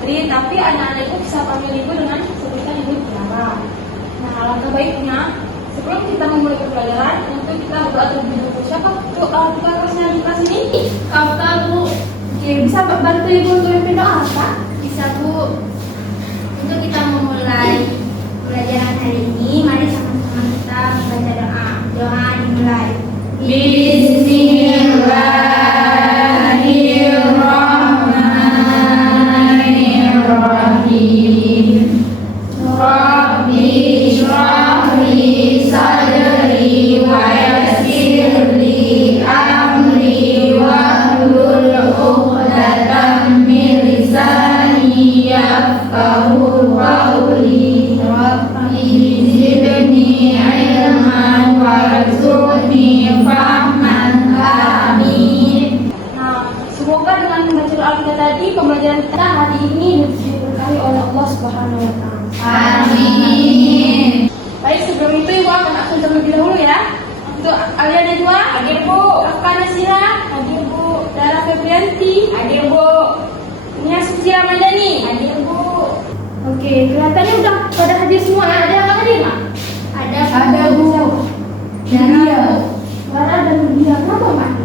Putri, tapi anak-anak ibu bisa panggil ibu dengan sebutan Ibu Tiara. Nah, alangkah baiknya sebelum kita memulai pembelajaran, untuk kita berdoa terlebih dahulu. Siapa tukang kelasnya di kelas ini? Kakak, Bu. Oke, bisa bantu ibu untuk memimpin doa, Kak? Bisa, Bu. Untuk kita memulai pelajaran hari ini, mari sama-sama kita membaca doa. Doa dimulai. Bismillahirrahmanirrahim. Rabbi shrah li sadri wa yassir li amri wahlul 'uqdatam min lisani yafqahu qawli. Rabbi zidni ilman warzuqni fahman. Amin. Nah, semoga dengan membaca doa kita tadi, pembelajaran kita hari ini diberkahi oleh Allah Subhanahu wa Ta'ala. Amin. Baik, sebelum itu ibu akan absen terlebih dahulu ya. Untuk Alia Najwa, hadir Bu. Kakak Nasira, hadir Bu. Dara Febrianti, hadir Bu. Nia Sucia Mandani, hadir Bu. Oke, kelihatannya udah pada hadir semua ya. Ada yang nggak hadir, Mak? Ada, Bu. Dara, Dara dan Dia. Kenapa, Mak?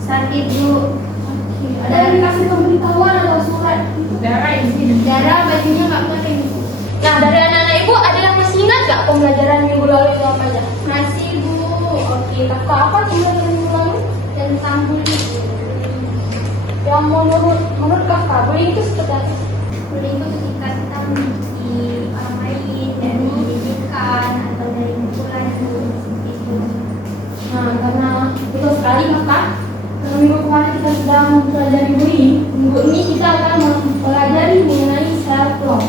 Sakit, Bu. Oke, ada yang dikasih pemberitahuan atau surat? Darah ini. Darah bajunya nggak pakai, Bu. Nah, dari anak-anak ibu ada yang masih ingat nggak pembelajaran minggu lalu itu apa aja? Masih, Bu. Oke, kakak apa pembelajaran minggu lalu? Tentang bullying. Yang menurut kakak, bullying itu seperti apa? Bullying itu ketika kita membenci orang lain dari didikan atau dari pukulan seperti itu. Nah, karena betul sekali kakak, karena minggu kemarin kita sudah mempelajari bullying, minggu ini kita akan mempelajari mengenai self love.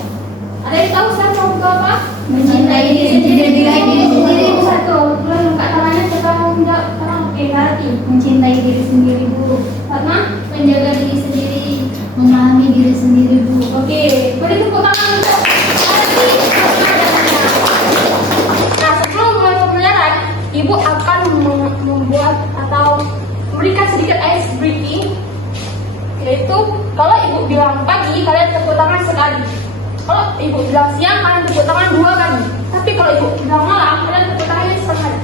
Ada yang tahu self love itu apa? Mencintai diri sendiri, mencintai diri sendiri, Bu. Satu, belum lengkap tangannya kita mau menjawab sekarang. Oke, berarti Mencintai diri sendiri, Bu. karena Menjaga diri sendiri, memahami diri sendiri, Bu. oke, beri tepuk tangan untuk Arti. Nah, sebelum mulai pembelajaran, ibu akan membuat atau memberikan sedikit ice breaking, yaitu kalau ibu bilang pagi, kalian tepuk tangan sekali. Kalau ibu bilang siang, kalian tepuk tangan 2 kali. Tapi kalau ibu bilang malam, kalian tepuk tangannya sekali.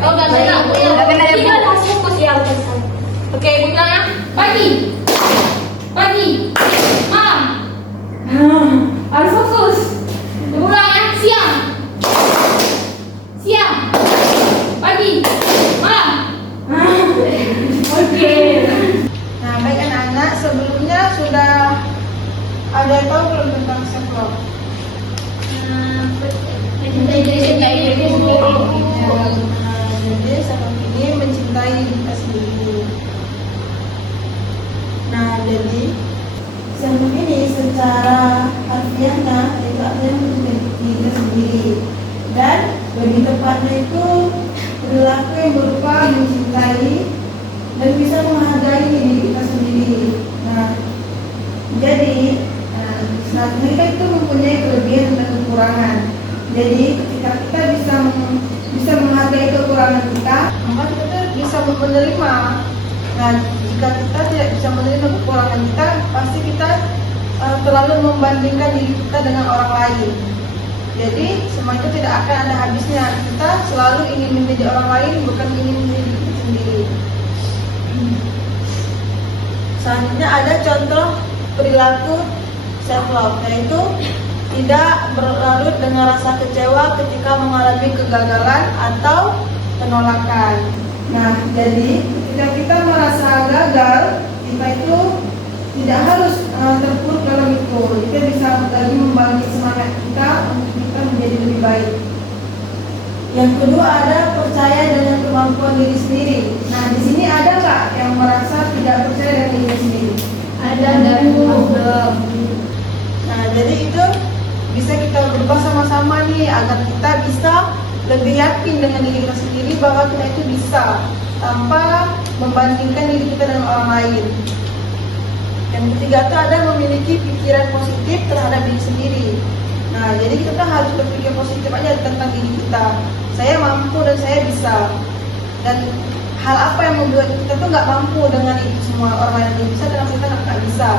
Oh, enggak kena, Bu. Tidak harus fokus ya, bukan sekali. Oke, ibu bilang ya, pagi, malam. Harus fokus. Ulang ya, siang, pagi, malam. Oke. Nah, baik anak-anak, sebelumnya sudah ada yang tahu belum tentang self love? Mencintai diri sendiri, Bu. Jadi self love ini mencintai diri kita sendiri. Nah, jadi self love ini secara harfiahnya itu artinya mencintai diri kita sendiri, dan lebih tepatnya itu perilaku yang berupa mencintai dan bisa menghargai diri kita sendiri. Nah, jadi saat mereka itu mempunyai kelebihan dan kekurangan. Jadi ketika kita bisa menghargai kekurangan kita, maka kita bisa menerima. Nah, jika kita tidak bisa menerima kekurangan kita, pasti kita terlalu membandingkan diri kita dengan orang lain. Jadi semua itu tidak akan ada habisnya. Kita selalu ingin menjadi orang lain, bukan ingin menjadi diri sendiri. Selanjutnya ada contoh perilaku self love, yaitu tidak berlarut dengan rasa kecewa ketika mengalami kegagalan atau penolakan. Nah, jadi ketika kita merasa gagal, kita itu tidak harus terpuruk dalam itu. Kita bisa lagi membangkit semangat kita untuk kita menjadi lebih baik. Yang kedua ada percaya dengan kemampuan diri sendiri. Nah, di sini ada nggak yang merasa tidak percaya dengan diri sendiri? Ada. Nah, jadi itu bisa kita berubah sama-sama nih agar kita bisa lebih yakin dengan diri kita sendiri bahwa kita itu bisa tanpa membandingkan diri kita dengan orang lain. Yang ketiga itu ada memiliki pikiran positif terhadap diri sendiri. Nah, jadi kita harus berpikir positif aja tentang diri kita. Saya mampu dan saya bisa. Dan hal apa yang membuat kita tuh nggak mampu dengan itu semua orang lain yang bisa dan kita nggak bisa.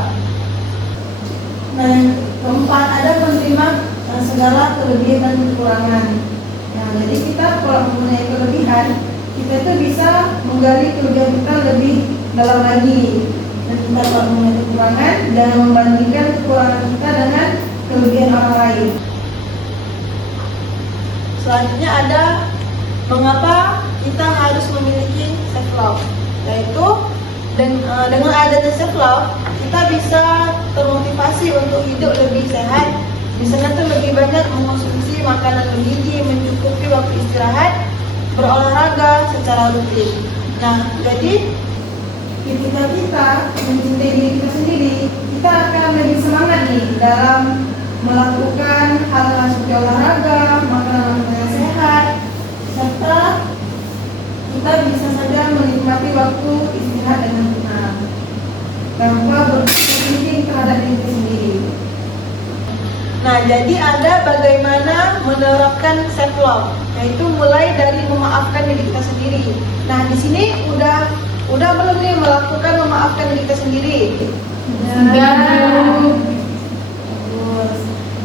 Nah, yang keempat, ada menerima segala kelebihan dan kekurangan. Nah, jadi kita kalau mempunyai kelebihan, kita itu bisa menggali kelebihan kita lebih dalam lagi. Dan kita kalau mempunyai kekurangan dan membandingkan kekurangan kita dengan kelebihan orang lain. Selanjutnya ada mengapa kita harus memiliki self love, yaitu dengan adanya self love kita bisa termotivasi untuk hidup lebih sehat, misalnya tuh lebih banyak mengkonsumsi makanan bergizi, mencukupi waktu istirahat, berolahraga secara rutin. Nah, jadi ketika kita mencintai diri kita sendiri, kita akan lebih semangat nih dalam melakukan hal-hal seperti olahraga, makanan yang sehat, serta kita bisa saja menikmati waktu istirahat dengan benar tanpa berpikir terhadap diri sendiri. Nah, jadi ada bagaimana menerapkan self love, yaitu mulai dari memaafkan diri kita sendiri. Nah, di sini udah belum nih melakukan memaafkan diri kita sendiri?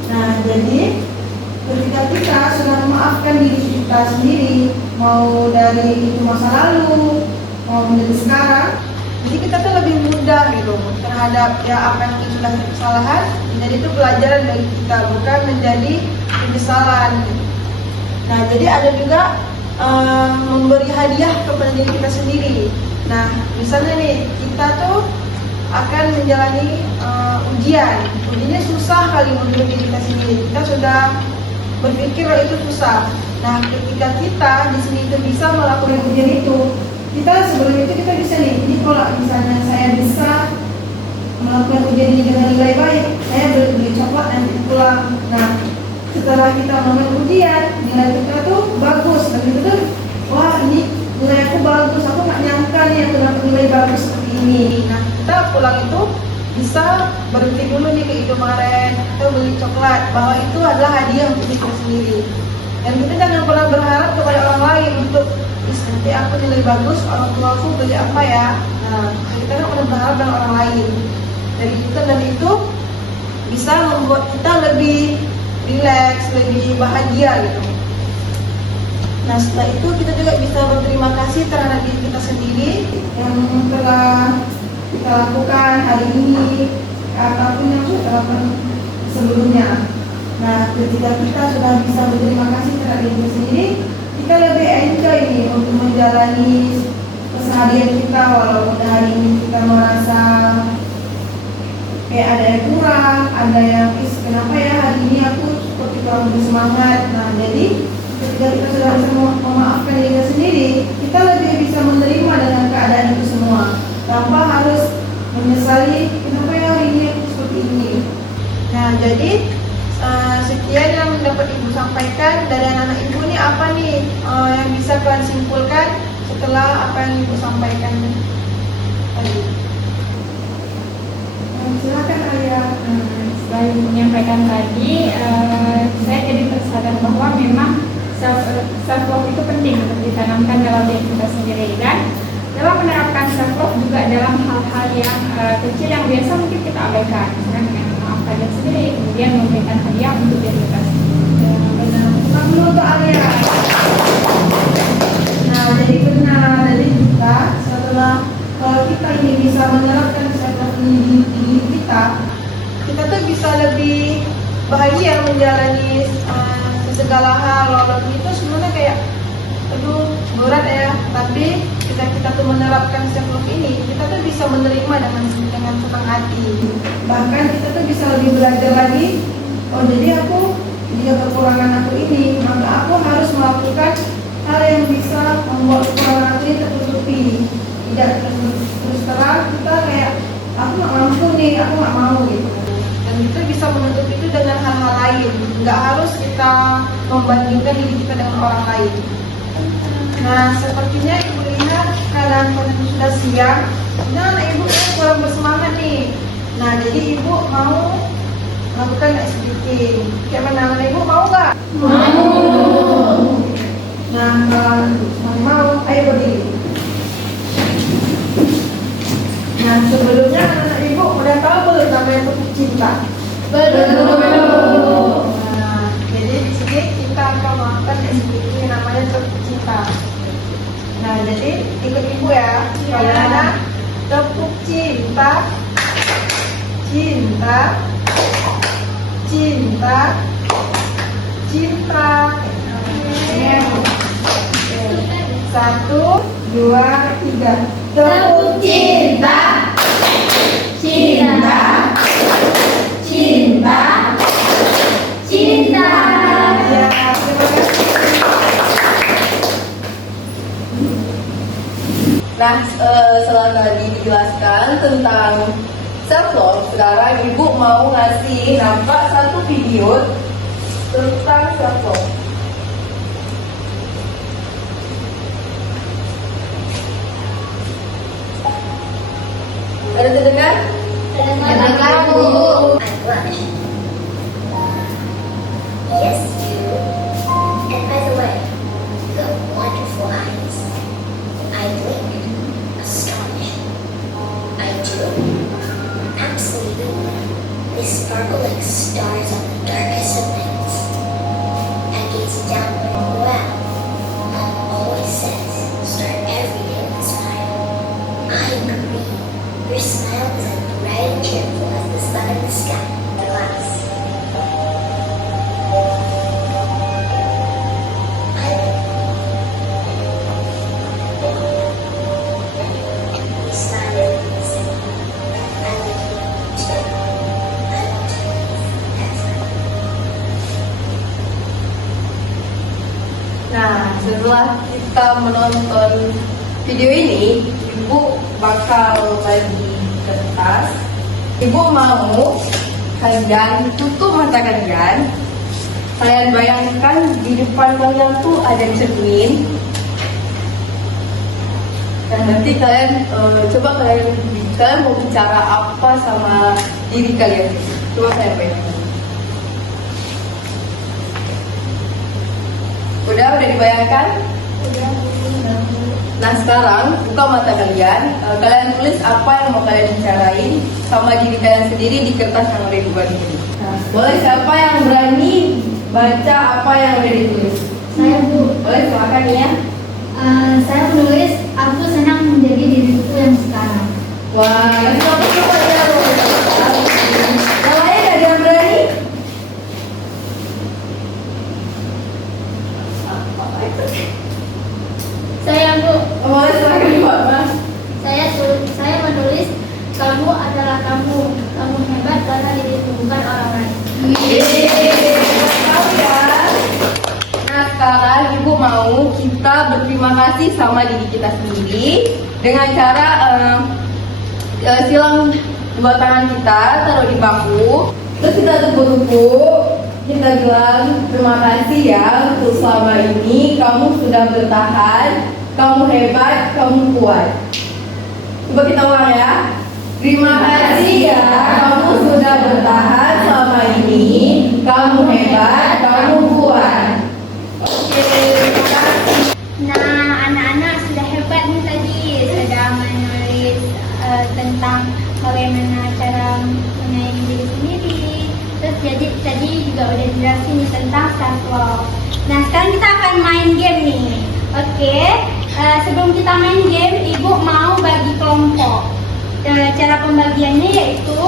Nah, jadi ketika kita sudah memaafkan diri kita sendiri, mau dari itu masa lalu, mau menjadi sekarang, jadi kita tuh lebih mudah gitu terhadap ya apa yang sudah kesalahan, jadi itu pelajaran bagi kita, bukan menjadi penyesalan. Nah, jadi ada juga memberi hadiah kepada diri kita sendiri. Nah, misalnya nih kita tuh akan menjalani ujiannya susah kali menurut diri kita sendiri. Kita sudah berpikir bahwa itu susah. Nah, ketika kita di sini itu bisa melakukan ujian itu, kita sebelum itu kita bisa nih. Ini kalau misalnya saya bisa melakukan ujian ini dengan nilai baik, saya beli coklat nanti pulang. Nah, setelah kita melakukan ujian, nilai kita tuh bagus, dan itu tuh wah ini nilai aku bagus, aku nggak nyangka nih aku dapat nilai bagus seperti ini. Nah, kita pulang itu bisa berhenti dulu nih ke Indomaret atau beli coklat, bahwa itu adalah hadiah untuk diri sendiri. Dan kita jangan pernah berharap kepada orang lain untuk nanti aku nilai bagus, orang tua aku beli apa ya. Nah, kita kan pernah berharap dengan orang lain. Dan itu bisa membuat kita lebih rileks, lebih bahagia gitu. Nah, setelah itu kita juga bisa berterima kasih terhadap diri kita sendiri yang telah kita lakukan hari ini, apapun yang sudah lakukan sebelumnya. Nah, ketika kita sudah bisa berterima kasih terhadap diri kita sendiri, kita lebih enjoy nih untuk menjalani keseharian kita, walaupun hari ini kita merasa kayak ada yang kurang, ada yang kenapa ya hari ini aku seperti kurang bersemangat. Nah, jadi ketika kita sudah bisa memaafkan diri kita sendiri, kita lebih bisa menerima dengan keadaan itu semua tanpa harus menyesali kenapa ya hari ini aku seperti ini. Nah, jadi sekian yang dapat ibu sampaikan. Dari anak ibu nih apa nih yang bisa kalian simpulkan setelah apa yang ibu sampaikan tadi? Silakan Ayah. Setelah ibu menyampaikan tadi, saya jadi tersadar bahwa memang self love itu penting untuk ditanamkan dalam diri kita sendiri, dan dalam menerapkan self love juga dalam hal-hal yang kecil yang biasa mungkin kita abaikan, misalkan dengan memaafkan diri sendiri, kemudian memberikan hadiah untuk diri kita sendiri. Benar. Untuk Alia. Nah, jadi benar dari kita setelah kalau kita ini bisa menerapkan self love di diri kita tuh bisa lebih bahagia menjalani segala hal. Walaupun itu sebenarnya kayak aduh berat ya, tapi ketika kita tuh menerapkan self love ini, kita tuh bisa menerima dengan senang hati. Bahkan kita tuh bisa lebih belajar lagi, oh jadi aku jika kekurangan aku ini, maka aku harus melakukan hal yang bisa membuat kekurangan aku ini tertutupi. Tidak terus terang kita kayak aku nggak mampu nih, aku nggak mau gitu. Dan kita bisa menutup itu dengan hal-hal lain. Nggak harus kita membandingkan diri kita dengan orang lain. Nah, sepertinya ibu lihat keadaan sudah siang. Nah, ibu kurang bersemangat nih. Nah, jadi ibu mau melakukan ice breaking. Kayak mana ibu mau nggak? Mau. Nah, kalau mau, ayo berdiri. Nah, sebelumnya anak ibu udah tahu belum namanya petik cinta? Belum. Nah, jadi di sini kita akan melakukan SBQ yang namanya tepuk cinta. Nah, jadi ikut ibu ya. Bagaimana? Tepuk cinta, cinta, cinta, cinta. Satu, dua, tiga. Tepuk cinta, cinta, cinta, cinta. Ya, terima kasih. Nah, setelah tadi dijelaskan tentang self love, sekarang ibu mau ngasih nampak satu video tentang self love. Ada terdengar? Dengar, Bu. I'm blush. Yes, you. And by the way, you have wonderful eyes. I blink, astonished. I do. Absolutely. They sparkle like stars on the darkest of nights. I gaze downward. Wow. Mom always says, start every day with a smile. I agree. Your smile is as bright and cheerful as the sun in the sky. Relax. You smile and you say, I love you too. I want to live forever. Nah, setelah kita menonton video ini, ibu bakal bagi kertas. Ibu mau kalian tutup mata kalian. Kalian bayangkan di depan kalian tuh ada cermin. Dan nanti kalian coba kalian mau bicara apa sama diri kalian. Coba kalian bayangkan. Udah dibayangkan? Nah sekarang buka mata kalian, kalian tulis apa yang mau kalian bicarain sama diri kalian sendiri di kertas yang udah dibuat ini. Nah, boleh siapa yang berani baca apa yang udah ditulis? Saya, Bu. Boleh silakan ya. Saya menulis, aku senang menjadi diriku yang sekarang. Wah, siapa coba ya? Yang lain ada yang berani? Saya, Bu. Boleh silakan Pak Mas. Saya menulis, kamu adalah kamu. Kamu hebat karena dirimu, bukan orang lain. Tahu ya. Nah sekarang ibu mau kita berterima kasih sama diri kita sendiri dengan cara silang dua tangan kita taruh di bahu, terus kita tepuk-tepuk, kita bilang terima kasih ya untuk selama ini kamu sudah bertahan, kamu hebat, kamu kuat. Coba kita ulang ya. Terima kasih ya, kamu sudah bertahan selama ini. Kamu hebat, kamu kuat. Oke, terima kasih. Nah, anak-anak sudah hebat nih tadi, sudah menulis tentang bagaimana cara menyayangi diri sendiri. Terus jadi tadi juga udah jelasin nih tentang self love. Nah, sekarang kita akan main game nih. Oke, sebelum kita main game, ibu mau bagi kelompok. Cara pembagiannya yaitu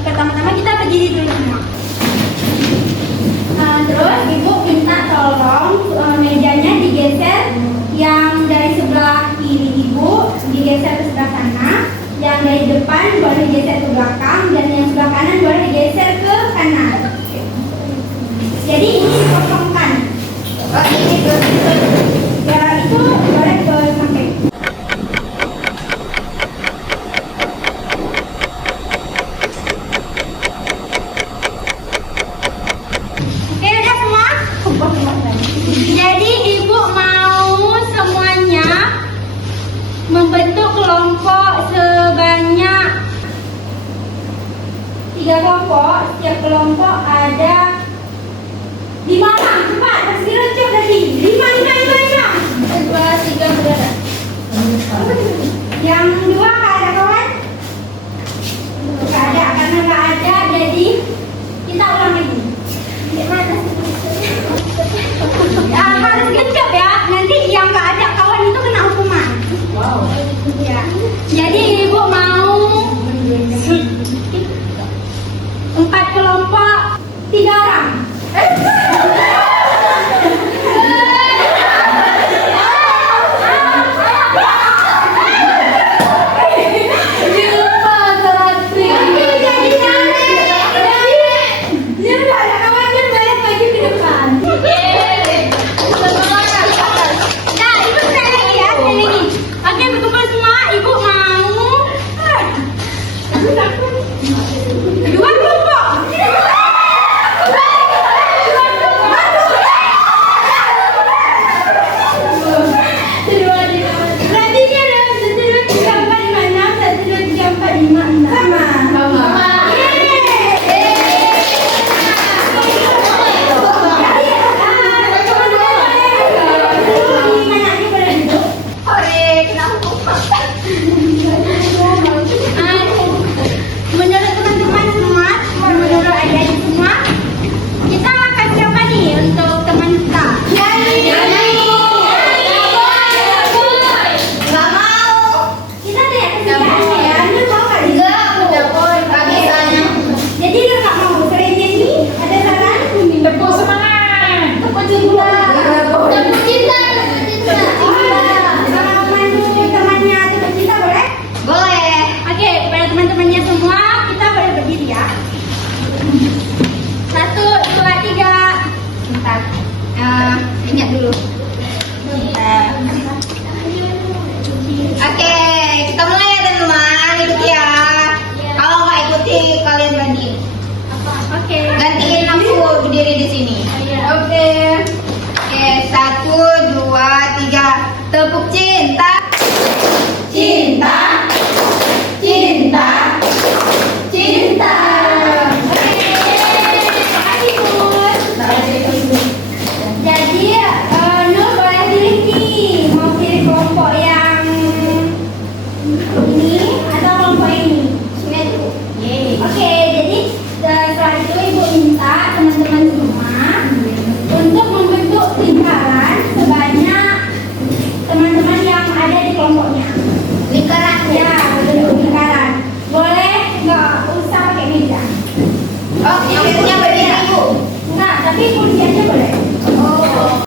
pertama-tama kita berdiri dulu semua. Terus ibu minta tolong mejanya digeser, yang dari sebelah kiri ibu digeser ke sebelah sana, yang dari depan boleh digeser ke belakang, dan yang sebelah kanan boleh digeser ke kanan. Jadi ini dikosongkan. Ini ya itu boleh ke samping. Oke, udah semua? Jadi ibu mau semuanya membentuk kelompok sebanyak 3 kelompok. Setiap kelompok ada 5 orang. Cepat, bersih rencok tadi. 5. 1, 2, 3, berada. Yang 2 nggak ada kawan? Nggak ada, karena nggak ada. Jadi 3 orang. Menurut teman-teman semua, menurut adik-adik semua, kita makan siapa nih untuk teman kita? Nggak mau. Kita tidak kesediaan ya, lu mau nggak? Udah boy, kami tanya. Jadi lu nggak mau selainnya ini ada saran? Tepuk semangat. Tepuk cinta. Tepuk cinta. Kalau mandu temannya tepuk cinta boleh? Boleh. Oke, kepada teman-temannya semua, kita boleh berdiri ya. 1, 2, 3. Bentar. Ingat dulu. Oke, kita mulai ya teman-teman. Ikuti ya. Kalau nggak ikuti, kalian ganti. Oke. Gantiin aku berdiri di sini. Oke. Oke, 1, 2, 3. Tepuk cinta. Cinta. Cinta. Cinta. Jadi, Nur boleh pilih nih, mau pilih kelompok yang ini atau kelompok ini? Oke, jadi setelah itu Ibu minta teman-teman semua untuk membentuk lingkaran sebanyak teman-teman yang ada di kelompoknya. Lingkaran. Ya, bentuk lingkaran. Boleh nggak usah pakai meja? Oh, yang biasanya berdiri Bu. Enggak, tapi kursi aja boleh. Oh.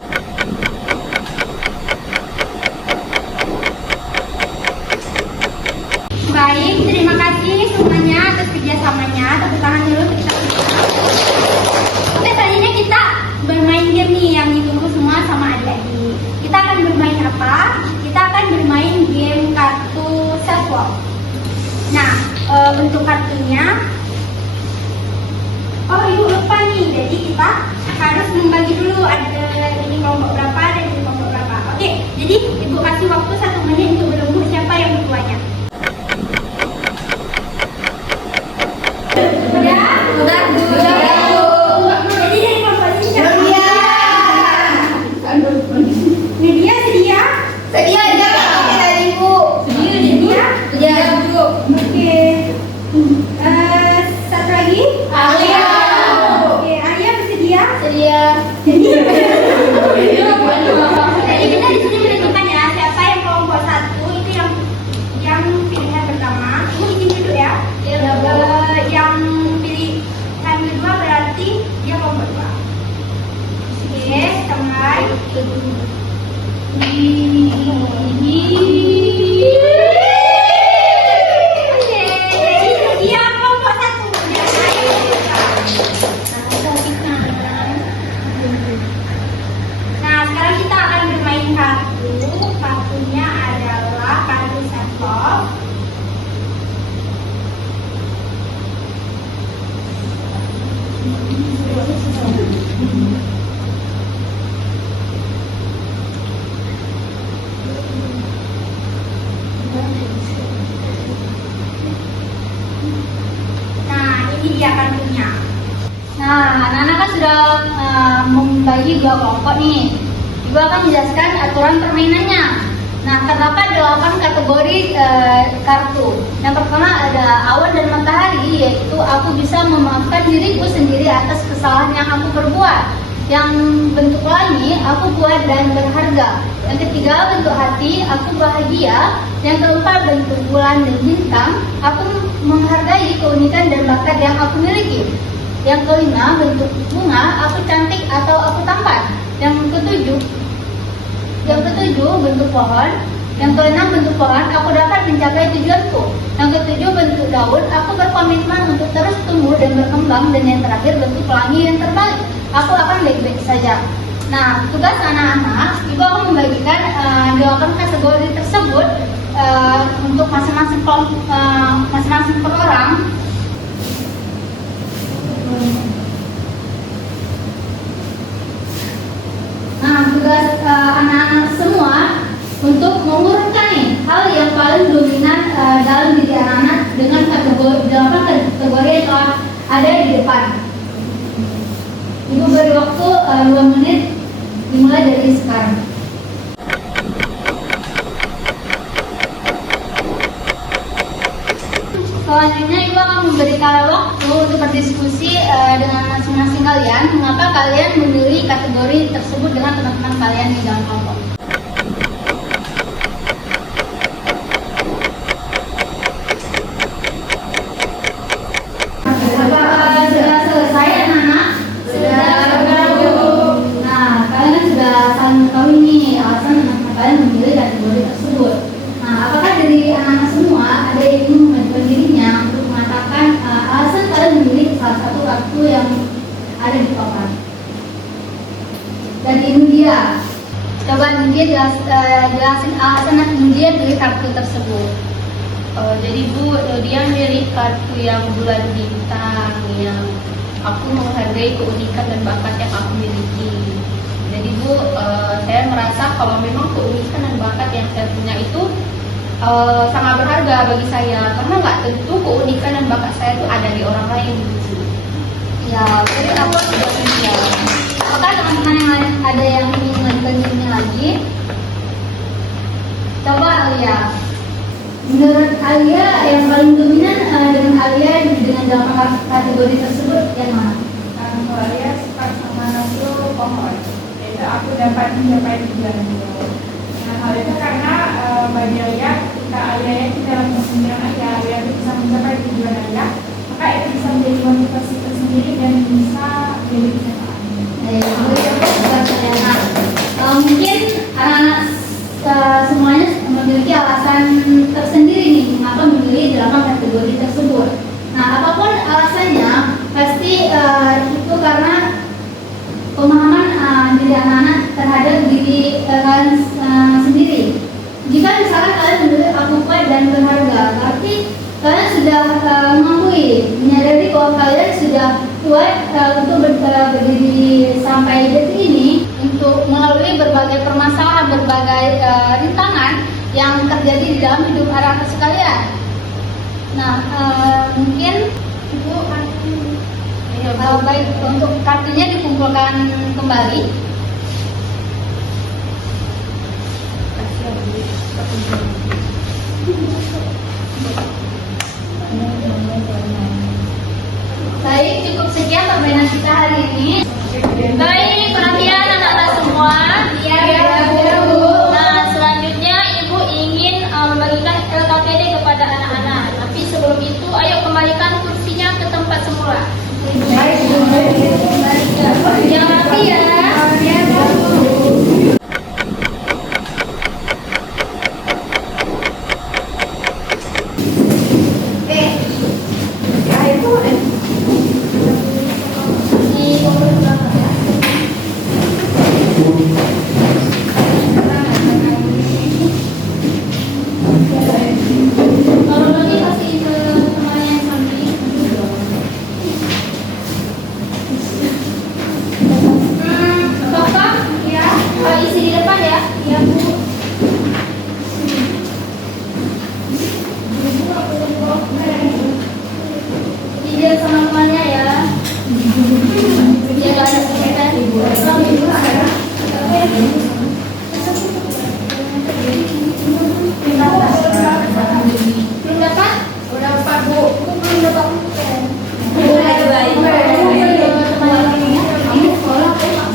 Baik, terima kasih semuanya atas kerjasamanya. Tepuk tangan dulu untuk kita. Oke, selanjutnya kita bermain game nih yang ditunggu semua sama adik-adik. Kita akan bermain apa? Kita akan bermain game kartu self-love. Nah, bentuk kartunya. Oh, Ibu lupa nih. Jadi kita harus membagi dulu ada ini kelompok berapa dan ini kelompok berapa. Oke, jadi Ibu kasih waktu 1 menit untuk menunggu siapa yang bertuanya. Udah. Jadi dari kelompok ini siapa? Media sedia? Sedia aja Kak dari Bu. Sedia? Sedia Bu. Oke. Satu lagi? Alia. Oke, Alia bersedia? Sedia. Jadi kita di sini menentukan ya siapa yang kelompok 1 itu yang pilihan pertama. Kamu izin dulu ya. Yang pilihan kedua berarti dia kelompok 2. Oke, kita mulai. Oke, jadi dia kelompok 1. Nah, sekarang kita akan bermain kartu. Kartunya adalah kartu self-love. Nah, ini dia kartunya. Nah, anak-anak kan sudah membagi 2 kelompok nih. Ibu akan menjelaskan aturan permainannya. Nah, terdapat 8 kategori kartu. Yang pertama ada awan dan matahari, yaitu aku bisa memaafkan diriku sendiri atas kesalahan yang aku perbuat. Yang bentuk pelangi, aku kuat dan berharga. Yang ketiga bentuk hati, aku bahagia. Yang keempat bentuk bulan dan bintang, aku menghargai keunikan dan bakat yang aku miliki. Yang kelima, bentuk bunga, aku cantik atau aku tampan. Yang ketujuh, bentuk pohon. Yang keenam, bentuk pohon, aku dapat mencapai tujuanku. Yang ketujuh, bentuk daun, aku berkomitmen untuk terus tumbuh dan berkembang. Dan yang terakhir, bentuk pelangi yang terbalik, aku akan baik-baik saja. Nah, tugas anak-anak, ibu akan membagikan 8 kategori tersebut untuk masing-masing per orang. Nah, tugas anak-anak semua untuk mengurutkan nih hal yang paling dominan dalam diri anak-anak dengan kategori yang telah ada di depan. Ibu beri waktu 2 menit dimulai dari sekarang. Selanjutnya ibu akan memberikan waktu untuk berdiskusi dengan masing-masing kalian. Mengapa kalian memilih kategori tersebut dengan teman-teman kalian di dalam kelompok? Apakah sudah selesai anak-anak? Sudah. Nah, kalian sudah saling mengetahui nih alasan teman-teman kalian memilih kategori tersebut. Nah, apakah dari anak-anak semua ada yang ingin mengajukan dirinya untuk mengatakan alasan kalian memilih salah satu kartu yang ada di papan? Dan India, coba India jelasin alasan India pilih kartu tersebut. Jadi Bu, dia milih kartu yang bulan bintang, yang aku menghargai keunikan dan bakat yang aku miliki. Jadi Bu, saya merasa kalau memang keunikan dan bakat yang saya punya itu sangat berharga bagi saya, karena nggak tentu keunikan dan bakat saya itu ada di orang lain. Ya, jadi aku sudah India. Apakah teman-teman yang lain ada yang ingin mengajukan dirinya lagi? Coba Alia. Menurut Alia, yang paling dominan dengan Alia dengan 8 kategori tersebut yang mana? Kalau Alia suka sama nafsu pohon, yaitu aku dapat mencapai tujuanku. Nah, hal itu karena bagi Alia, ketika Alia itu dalam kesendirian Alia itu bisa mencapai tujuan Alia, maka itu bisa menjadi motivasi tersendiri dan bisa menjadi kenyataan. Mungkin anak-anak semuanya memiliki alasan tersendiri nih mengapa memilih 8 kategori tersebut. Nah, apapun alasannya, pasti itu karena pemahaman diri anak-anak terhadap diri kalian sendiri. Jika misalkan kalian memilih aku kuat dan berharga, berarti kalian sudah menyadari bahwa kalian sudah kuat untuk berdiri sampai detik ini, untuk melalui berbagai permasalahan, berbagai rintangan yang terjadi di dalam hidup anak sekalian. Nah, mungkin Ibu baik untuk kartunya dikumpulkan kembali. Baik, cukup sekian permainan kita hari ini. Baik, perhatian anak-anak semua. Iya, Bu. Nah, selanjutnya Ibu ingin membagikan LKPD kepada anak-anak. Tapi sebelum itu, ayo kembalikan kursinya ke tempat semula. Jangan rapi ya.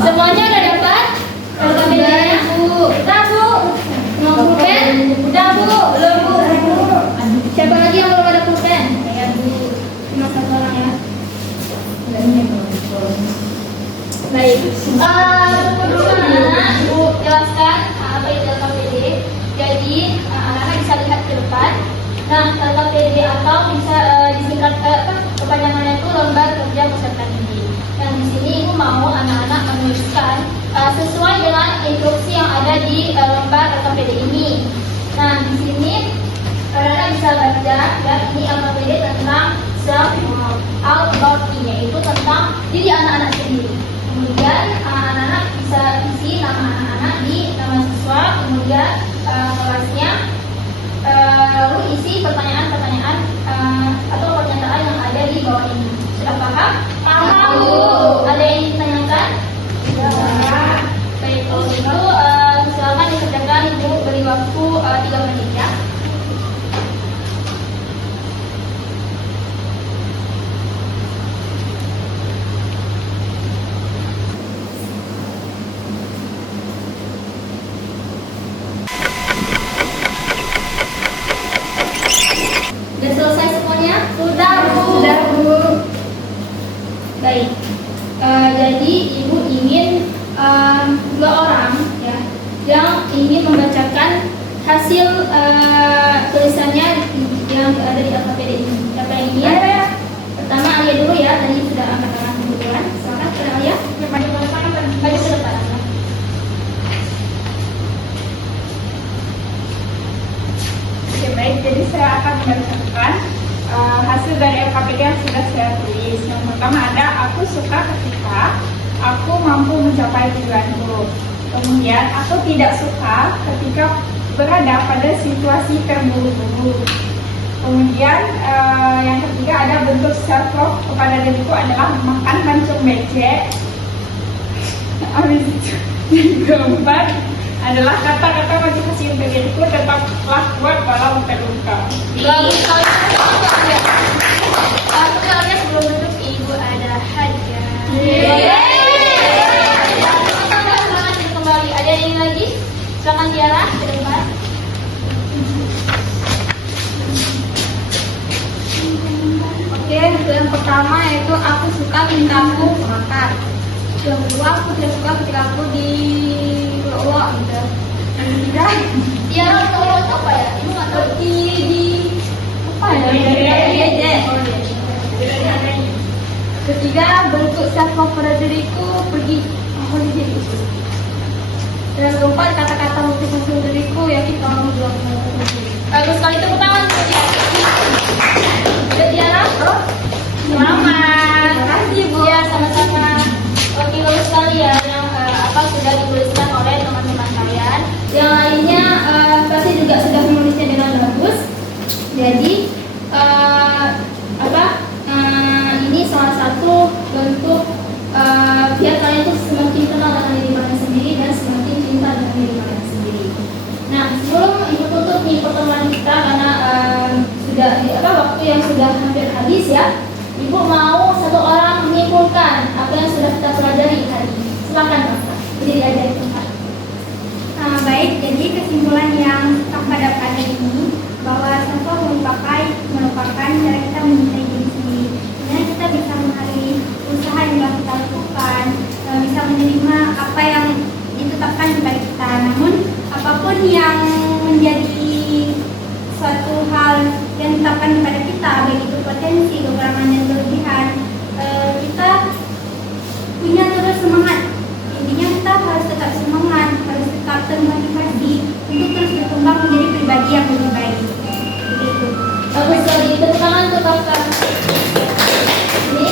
Semuanya udah dapat? LKPD-nya? Udah, Bu. Mau pulpen? Udah, Bu. Belum, Bu. Siapa lagi yang belum ada pulpen? Saya, Bu. Cuma 1 orang ya. Baik. Dulu anak-anak, Ibu jelaskan apa itu LKPD. Jadi anak-anak bisa lihat ke depan. Nah, LKPD atau bisa disingkat kepanjangannya itu Lembar Kerja Peserta Didik. Dan di sini Ibu mau anak-anak menuliskan sesuai dengan instruksi yang ada di lembar LKPD ini. Nah, di sini anak-anak bisa baca ya, ini LKPD tentang self all about me, yaitu tentang diri anak-anak sendiri. Kemudian anak-anak bisa isi nama anak-anak di nama siswa, kemudian kelasnya, lalu isi pertanyaan-pertanyaan atau pernyataan yang ada di bawah ini. Sudah paham? Paham, Bu. Ada yang ditanyakan? Tidak. Baik, kalau gitu silakan dikerjakan. Ibu beri waktu 3 menit ya. Sudah selesai semuanya? Sudah, Bu. Sudah, Bu. Baik. Jadi Ibu ingin 2 orang ya yang ingin membacakan hasil tulisannya yang ada di LKPD ini. Siapa yang ingin? Pertama Alia dulu ya. Tadi sudah angkat tangan kebetulan. Silakan pada Alia. Maju ke depan. Maju ke depan. Oke, baik. Jadi saya akan membacakan hasil dari LKPD yang sudah saya tulis. Yang pertama ada, aku suka ketika aku mampu mencapai tujuanku. Kemudian, aku tidak suka ketika berada pada situasi terburu-buru. Kemudian, yang ketiga ada bentuk self love kepada diriku adalah makan pancung becek. Habis itu, yang keempat adalah kata-kata motivasi untuk diriku, tetaplah kuat walau terluka. Bagus sekali. Kemudian sebelum duduk Ibu ada hadiah. Selamat kembali. Ada yang lagi? Silakan Tiara ke depan. Oke, untuk yang pertama yaitu aku suka ketika aku makan. Yang kedua aku tidak suka ketika aku di bawah gitu. Yang ketiga, Tiara kalau apa ya? Ibu nggak tahu di apa ya? Ketiga, bentuk self love pada diriku pergi holiday. Dan keempat, kata-kata motivasi diriku yakin kalau berjuang. Bagus sekali, tepuk tangan. Sudah Tiara? Selamat. Terima kasih Bu. Ya, sama-sama. Oke, bagus sekali ya yang sudah dituliskan oleh teman-teman kalian. Yang lainnya pasti juga sudah menulisnya dengan bagus. Jadi ini salah satu bentuk biar kalian tuh semakin kenal dengan diri kalian sendiri dan semakin cinta dengan diri kalian sendiri. Nah, sebelum Ibu tutup nih pertemuan kita karena sudah waktu yang sudah hampir habis ya. Ibu mau satu orang menyimpulkan apa yang sudah kita pelajari hari ini. Silakan Pak. Berdiri aja di tempat. Baik, jadi kesimpulan yang kita dapat ini bahwa self merupakan cara kita mencintai diri sendiri. Sebenarnya kita bisa mengakhiri usaha yang telah kita lakukan, bisa menerima apa yang ditetapkan kepada kita. Namun apapun yang menjadi suatu hal yang ditetapkan kepada kita, baik itu potensi, kekurangan dan kelebihan, kita punya terus semangat. Intinya kita harus tetap semangat, harus tetap termotivasi untuk terus berkembang menjadi pribadi yang lebih baik. Begitu. Bagus sekali. Tepuk tangan untuk Kakak. Ini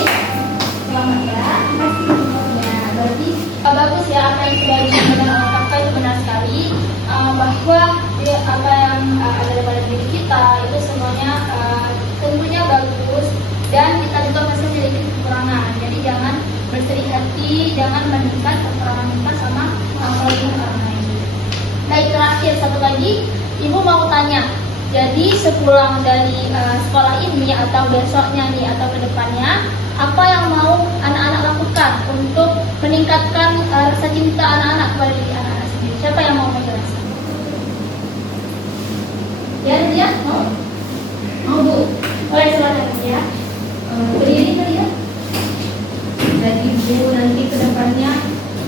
selamat ya. Terima kasih. Ya, berarti bagus ya apa yang sudah disampaikan oleh Kakak itu benar sekali bahwa apa yang ada pada diri kita itu semuanya tentunya bagus dan kita juga masih memiliki kekurangan. Jadi jangan bersedih hati, jangan membandingkan kekurangan kita sama kelebihan orang lain. Baik, terakhir satu lagi, Ibu mau tanya. Jadi sepulang dari sekolah ini atau besoknya nih atau kedepannya, apa yang mau anak-anak lakukan untuk meningkatkan rasa cinta anak-anak kepada diri anak-anak sendiri? Siapa yang mau menjelaskan? Ya, mau? Mau Bu? Boleh silakan ya. Berdiri tadi ya. Jadi Bu nanti kedepannya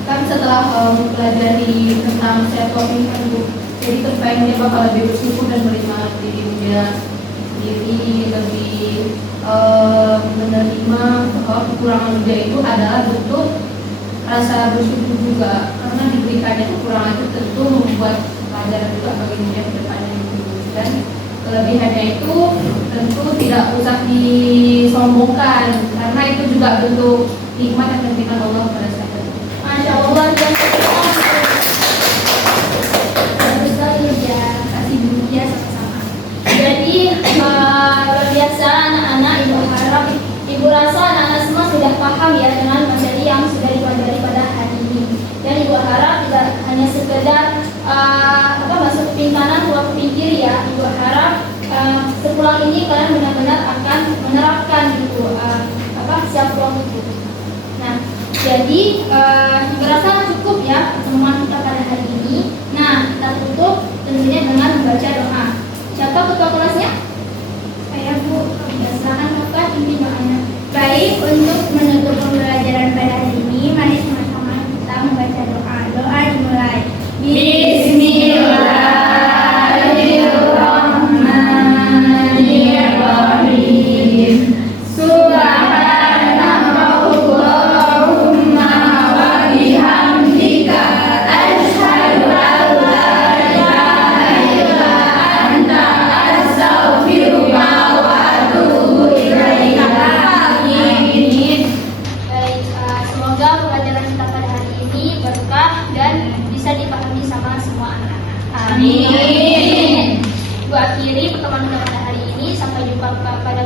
kan setelah mempelajari tentang self love ini kan Bu, jadi terbayang dia bakal lebih bersyukur dan menerima diri dia sendiri, lebih menerima bahwa kekurangan dia itu adalah bentuk rasa bersyukur juga, karena diberikannya kekurangan itu tentu membuat pelajaran juga bagi dia ke depannya itu. Dan kelebihannya itu tentu tidak usah disombongkan, karena itu juga bentuk nikmat yang diberikan Allah pada saya. Masya Allah, bagus sekali ya. Kasih Bu ya, sama-sama. Jadi luar biasa anak-anak, Ibu harap, Ibu rasa anak-anak semua sudah paham ya dengan materi yang sudah dipelajari pada hari ini. Dan Ibu harap tidak hanya sekedar masuk kuping kanan keluar kuping kiri ya. Ibu harap sepulang ini kalian benar-benar akan menerapkan gitu self love itu. Nah, jadi berasa cukup ya pertemuan kita pada hari ini. Nah, kita tutup tentunya dengan membaca doa. Siapa ketua kelasnya? Saya Bu. Ya, silakan Bapak inti doanya. Baik, untuk menutup pembelajaran pada hari ini, mari sama-sama kita membaca doa. Doa dimulai. Bismillahirrahmanirrahim. Subhanakallahumma wa bihamdika asyhadu an la ilaha illa anta astaghfiruka wa atubu ilaika. Amin. Baik, semoga pelajaran kita pada hari ini berkah dan bisa dipahami sama semua anak-anak. Amin. Gua akhiri pertemuan kita pada hari ini. Sampai jumpa pada